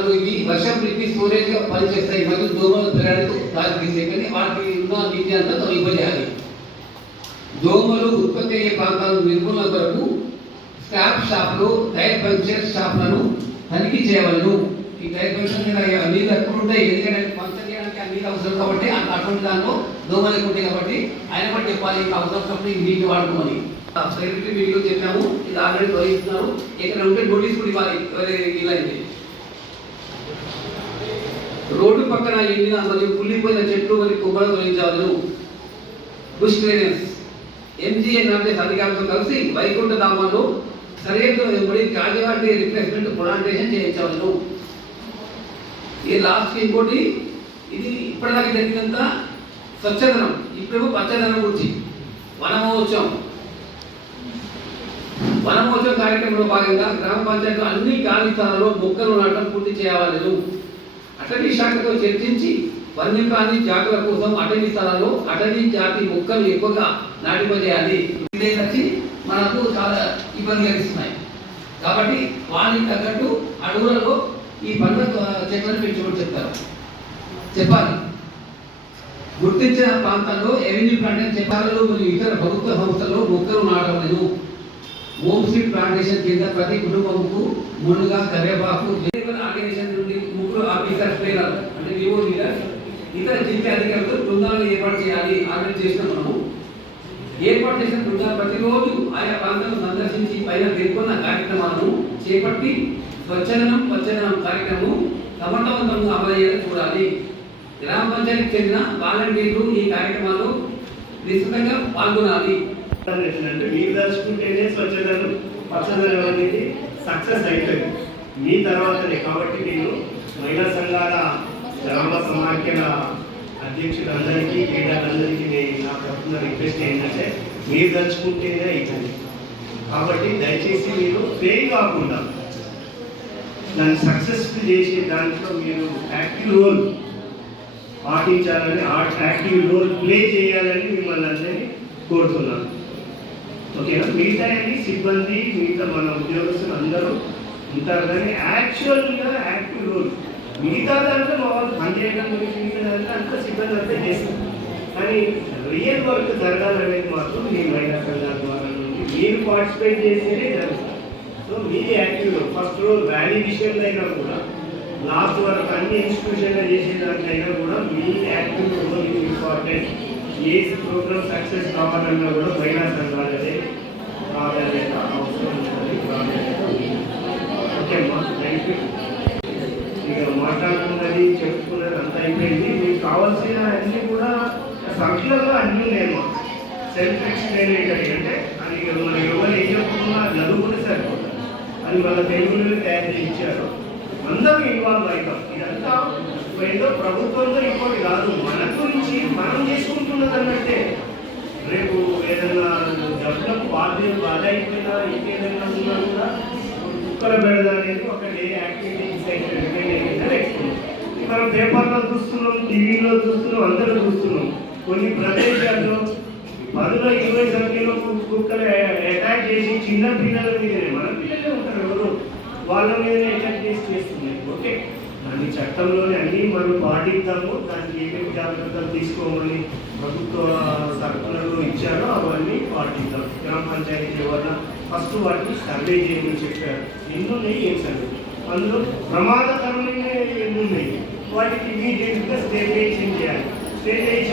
మనకు ఇది వర్షం రీతి స్టోరేజ్గా పనిచేస్తాయి మరియు దోమలు పెరగడానికి దారి తీసే కానీ వాటికి ఉన్న నీటి అంతా తొలగిపోయాలి. దోమలు ఉత్పత్తి అయ్యే ప్రాంతాలను నిర్మూలన కొరకు స్క్రాప్ షాప్లు టైర్ పంక్చర్ షాప్లను తనిఖీ చేయవలను. ఈ టైర్ పంక్చర్ నీళ్ళు ఎక్కడ ఉంటాయి. ఎందుకంటే పంక్చర్ చేయడానికి ఆ నీళ్ళు అవసరం కాబట్టి అటువంటి దానిలో దోమలు ఎక్కువ ఉంటాయి కాబట్టి ఆయన కూడా చెప్పాలి ఇంకా అవసరం కాబట్టి ఈ నీళ్ళు వాడుకోమని. సెక్రటరీ మీటింగ్లో చెప్పాము. ఇది ఆల్రెడీ తొలగిస్తున్నారు. ఇక్కడ ఉంటే నోటీస్ కూడా ఇవ్వాలి. ఎవరి ఇలా పక్కన ఎండిన మరియు కుళ్ళిపోయిన చెట్లు మరియు కొబ్బరి తొలగించవలను బుష్ క్లియరెన్స్ ఎంజీఎన్ అంటే అధికారులతో కలిసి వైకుంఠ ధామంలో సరిహద్దు వెంబడి కాజీవాటి రిప్లేస్మెంట్ ప్లాంటేషన్ చేయించవలను ఈ లాస్ట్ ఇంకోటి ఇది ఇప్పటిదాకా జరిగినంత స్వచ్ఛదనం. ఇప్పుడు పచ్చదనం గురించి. వనమహోత్సవం. వనమహోత్సవం కార్యక్రమంలో భాగంగా గ్రామ పంచాయతీ అన్ని ఖాళీ స్థలాల్లో మొక్కలు నాటడం పూర్తి చేయవలెను అటవీ శాఖతో చర్చించి వన్యప్రాణి జాతుల కోసం అటవీ స్థలాల్లో అటవీ జాతి మొక్కలు ఎక్కువగా నాటింపజేయాలి ఇదే వచ్చి మనకు చాలా ఇబ్బంది కలిగిస్తున్నాయి. కాబట్టి వాళ్ళకి తగ్గట్టు అడవులలో ఈ పండ్ల చెట్లను పెంచుకొని చెప్తారు చెప్పాలి. గుర్తించిన ప్రాంతాల్లో ఎవెన్యూ ప్లాంటేషన్ చెప్పాలలో మరియు ఇతర ప్రభుత్వ సంస్థల్లో మొక్కలు నాటవలను హోమ్ స్ట్రీట్ ప్లాంటేషన్ కింద ప్రతి కుటుంబంకు మునుగా కరివేపాకు ఆర్గనైజేషన్ ఆఫీసర్ అంటే వివో లీడర్ ఇతర జిల్లా అధికారులతో బృందాలను ఏర్పాటు చేయాలి ఆర్డర్ చేసిన మనము. ఏర్పాటు చేసిన బృందాలు ప్రతిరోజు ఆయా ప్రాంతాలను సందర్శించి పైన పేర్కొన్న కార్యక్రమాలను చేపట్టి స్వచ్ఛనం పచ్చదనం కార్యక్రమం సమర్థవంతంగా అమలయ్యేలా చూడాలి. గ్రామ పంచాయతీకి చెందిన వాలంటీర్లు ఈ కార్యక్రమాల్లో విస్తృతంగా పాల్గొనాలి. అంటే మీరు తలుచుకుంటేనే స్వచ్ఛదనం పచ్చదనం అనేది సక్సెస్ అవుతుంది మీ తర్వాతనే కాబట్టి గ్రామ సమాఖ్యల అధ్యక్షులందరికీ లీడర్లందరికీ నేను నా తరఫున రిక్వెస్ట్ ఏంటంటే మీరు తలుచుకుంటేనే అవుతుంది కాబట్టి దయచేసి మీరు ఫెయిల్ కాకుండా దాన్ని సక్సెస్ఫుల్ చేసే దాంట్లో మీరు యాక్టివ్ రోల్ పాటించాలని ఆ యాక్టివ్ రోల్ ప్లే చేయాలని మిమ్మల్ని అందరినీ కోరుతున్నాను. ఓకేనా? మిగతా అన్ని సిబ్బంది మిగతా మన ఉద్యోగస్తులు అందరూ ఉంటారు కానీ యాక్చువల్గా యాక్టివ్ రోల్ మిగతా దాంట్లో మా వాళ్ళు పనిచేయడం గురించి మిగతా దాంట్లో అంతా సిబ్బంది అంతా చేస్తాం కానీ రియల్ వర్క్ జరగాలనేది మాత్రం మీ మహిళా సంఘాల ద్వారా మీరు పార్టిసిపేట్ చేస్తేనే జరుగుతుంది. సో మీది యాక్టివ్ ఫస్ట్ రోజు ర్యాలీ విషయంలో అయినా కూడా లాస్ట్ వరకు అన్ని ఇన్స్టిట్యూషన్లో చేసేదానికైనా కూడా మీ active role is important a program success కావాలన్నా కూడా మహిళా సంఘాలదే ప్రాధాన్యత అవసరం ప్రాధాన్యత ఓకే అమ్మా థ్యాంక్ యూ మాట్లాడుకున్నది చెప్పుకున్నది అంతా అయిపోయింది. మీకు కావాల్సిన అన్నీ కూడా సంఖ్యలో అన్నీ ఉన్నాయమ్మా సెల్ఫ్ ఎక్స్ప్లెయిన్ అంటే అది మన మనం ఎవరు ఏం చెప్పుకున్నా చదువుకునే సరిపోతుంది. అది మన తెలుగులో తయారు చేయించారు. అందరూ ఇన్వాల్వ్ అవుతాం. ఇదంతా ఏదో ప్రభుత్వంలో ఇంకోటి కాదు. మన గురించి మనం చేసుకుంటున్నది అన్నట్టే. రేపు ఏదైనా జబ్బులకు బాధ్య బాధ అయిపోయినా ఇంకేదైనా ఉన్నా కూడా కుక్కల బెడద అనేది ఒక డైలీ యాక్టివిటీ మనం పేపర్లో చూస్తున్నాం టీవీలో చూస్తున్నాం అందరూ చూస్తున్నాం. కొన్ని ప్రదేశాల్లో పదుల ఇరవై సంఖ్యలో కుక్కలు అటాక్ చేసి చిన్న పిల్లల మీదనే మన పిల్లలే ఉంటారు ఎవరు? వాళ్ళ మీదనే అటాక్ చేసి చేస్తున్నాయి. ఓకే. దాన్ని చట్టంలోనే అన్నీ మనం పాటిద్దాము దానికి ఏమేమి జాగ్రత్తలు తీసుకోమని ప్రభుత్వ సర్కులలో ఇచ్చారో అవన్నీ పాటిద్దాం. గ్రామ పంచాయతీ వల్ల ఫస్ట్ వాటిని సర్వే చేయమని చెప్పారు. ఎన్ని ఉన్నాయి ఏం సర్వే? అందులో ప్రమాదకరమైన ఎన్ని ఉన్నాయి వాటికి ఇమీడియట్గా స్టేబిలైజేషన్ చేయాలి స్టేబిలైజేషన్